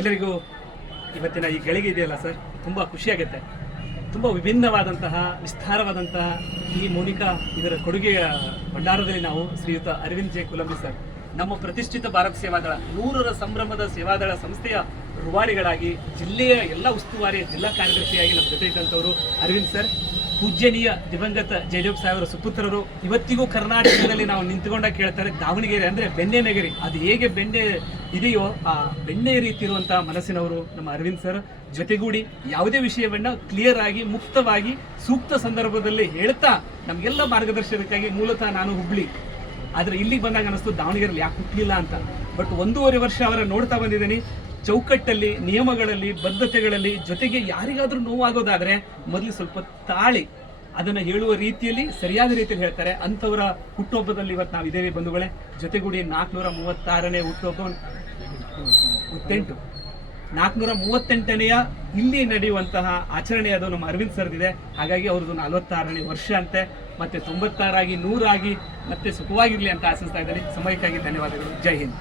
ಎಲ್ಲರಿಗೂ ಇವತ್ತಿನ ಈ ಗಳಿಗೆ ಇದೆಯಲ್ಲ ಸರ್, ತುಂಬ ಖುಷಿಯಾಗುತ್ತೆ. ತುಂಬ ವಿಭಿನ್ನವಾದಂತಹ ವಿಸ್ತಾರವಾದಂತಹ ಈ ಮೋನಿಕಾ ಇದರ ಕೊಡುಗೆಯ ಭಂಡಾರದಲ್ಲಿ ನಾವು ಶ್ರೀಯುತ ಅರವಿಂದ್ ಜೆ ಕುಲಂಬಿ ಸರ್, ನಮ್ಮ ಪ್ರತಿಷ್ಠಿತ ಭಾರತ ಸೇವಾದಳ 100ರ ಸಂಭ್ರಮದ ಸೇವಾದಳ ಸಂಸ್ಥೆಯ ರೂವಾರಿಗಳಾಗಿ ಜಿಲ್ಲೆಯ ಎಲ್ಲ ಉಸ್ತುವಾರಿಯ ಜಿಲ್ಲಾ ಕಾರ್ಯದರ್ಶಿಯಾಗಿ ನಮ್ಮ ಜೊತೆ ಇದ್ದಂಥವರು ಅರವಿಂದ್ ಸರ್. ಪೂಜ್ಯನೀಯ ದಿವಂಗತ ಜಯದೇವ್ ಸಾಹೇಬರ ಸುಪುತ್ರರು. ಇವತ್ತಿಗೂ ಕರ್ನಾಟಕದಲ್ಲಿ ನಾವು ನಿಂತುಕೊಂಡಾಗ ಕೇಳ್ತಾರೆ, ದಾವಣಗೆರೆ ಅಂದರೆ ಬೆಣ್ಣೆ ನಗರಿ, ಅದು ಹೇಗೆ ಬೆಣ್ಣೆ ಇದೆಯೋ ಆ ಬೆಣ್ಣೆ ರೀತಿ ಇರುವಂತಹ ಮನಸ್ಸಿನವರು ನಮ್ಮ ಅರವಿಂದ್ ಸರ್. ಜೊತೆಗೂಡಿ ಯಾವುದೇ ವಿಷಯವನ್ನ ಕ್ಲಿಯರ್ ಆಗಿ ಮುಕ್ತವಾಗಿ ಸೂಕ್ತ ಸಂದರ್ಭದಲ್ಲಿ ಹೇಳ್ತಾ ನಮಗೆಲ್ಲ ಮಾರ್ಗದರ್ಶನಕ್ಕಾಗಿ, ಮೂಲತಃ ನಾನು ಹುಬ್ಳಿ, ಆದರೆ ಇಲ್ಲಿಗೆ ಬಂದಾಗ ಅನಿಸ್ತು ದಾವಣಗೆರೆಯಲ್ಲಿ ಯಾಕೆ ಹುಟ್ಟಲಿಲ್ಲ ಅಂತ. ಬಟ್ 1.5 ವರ್ಷ ಅವರ ನೋಡ್ತಾ ಬಂದಿದ್ದೀನಿ. ಚೌಕಟ್ಟಲ್ಲಿ, ನಿಯಮಗಳಲ್ಲಿ, ಬದ್ಧತೆಗಳಲ್ಲಿ, ಜೊತೆಗೆ ಯಾರಿಗಾದ್ರೂ ನೋವಾಗೋದಾದ್ರೆ ಮೊದಲು ಸ್ವಲ್ಪ ತಾಳಿ ಅದನ್ನು ಹೇಳುವ ರೀತಿಯಲ್ಲಿ, ಸರಿಯಾದ ರೀತಿಯಲ್ಲಿ ಹೇಳ್ತಾರೆ. ಅಂಥವರ ಹುಟ್ಟುಹಬ್ಬದಲ್ಲಿ ಇವತ್ತು ನಾವು ಇದ್ದೇವೆ ಬಂಧುಗಳೇ. ಜೊತೆಗೂಡಿ 436ನೇ ಹುಟ್ಟುಹಬ್ಬ 438ನೆಯ ಇಲ್ಲಿ ನಡೆಯುವಂತಹ ಆಚರಣೆ ಅದು ನಮ್ಮ ಅರವಿಂದ್ ಸರ್ದಿದೆ. ಹಾಗಾಗಿ ಅವ್ರದ್ದು 46ನೇ ವರ್ಷ ಅಂತೆ. ಮತ್ತೆ 96 ಆಗಿ 100 ಆಗಿ ಮತ್ತೆ ಸುಖವಾಗಿರ್ಲಿ ಅಂತ ಆಶಿಸ್ತಾ ಇದ್ದೀನಿ. ಸಮಯಕ್ಕಾಗಿ ಧನ್ಯವಾದಗಳು. ಜೈ ಹಿಂದ್.